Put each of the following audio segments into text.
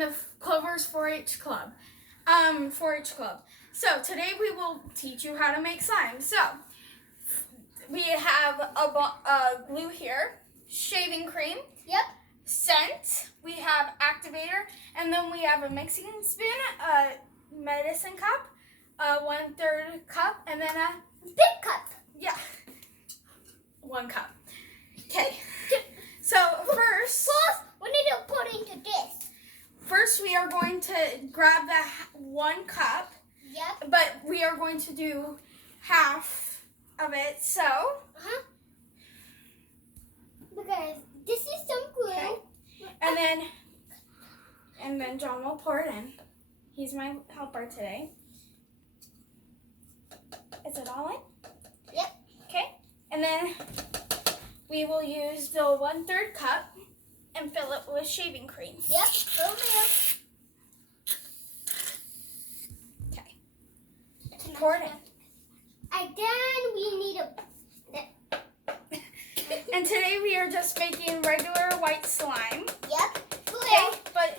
the Clover's 4-H club. 4-H club. So today we will teach you how to make slime. So we have a glue here, shaving cream. Yep. Scent. We have activator, and then we have a mixing spoon, a medicine cup, a 1/3 cup, and then a big cup. Yeah. 1 cup. Okay. So first, we need to put into this. First, we are going to grab the 1 cup. Yep. But we are going to do half of it. So. Because this is some glue. Okay. And then John will pour it in. He's my helper today. Is it all in? Yep. Okay. And then we will use the 1/3 cup and fill it with shaving cream. Yep. Fill it. Okay. Pour it in. And then we need a. And today we are just making regular white slime. Yep. Okay, but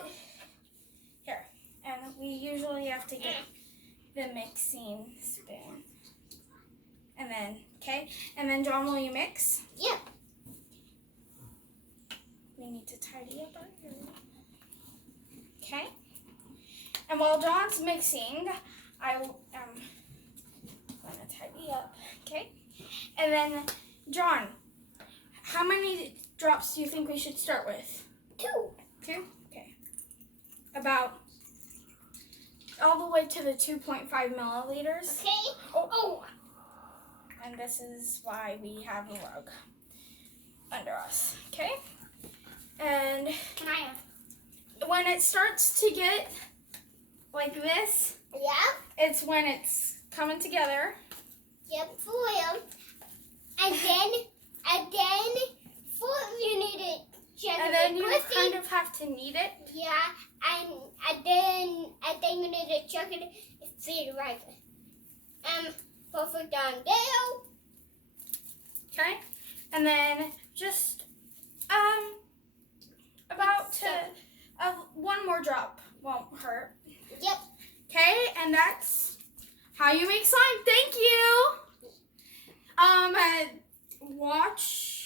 here. And we usually have to get the mixing spoon. And then, okay. And then John, will you mix? Yep. We need to tidy up our area. Okay. And while John's mixing, I am going to tidy up. Okay. And then, John, how many drops do you think we should start with? 2. 2? Okay. About all the way to the 2.5 milliliters. Okay. Oh. And this is why we have a rug under us. Okay. And Can I have? When it starts to get like this, Yeah. it's when it's coming together. Yep. For real. And then you need it. And then you kind of have to knead it. Yeah, and then you need to chuck it feed right. Perfect down there. Okay, and then just about one more drop won't hurt. Yep. Okay, and that's how you make slime. Thank you. Watch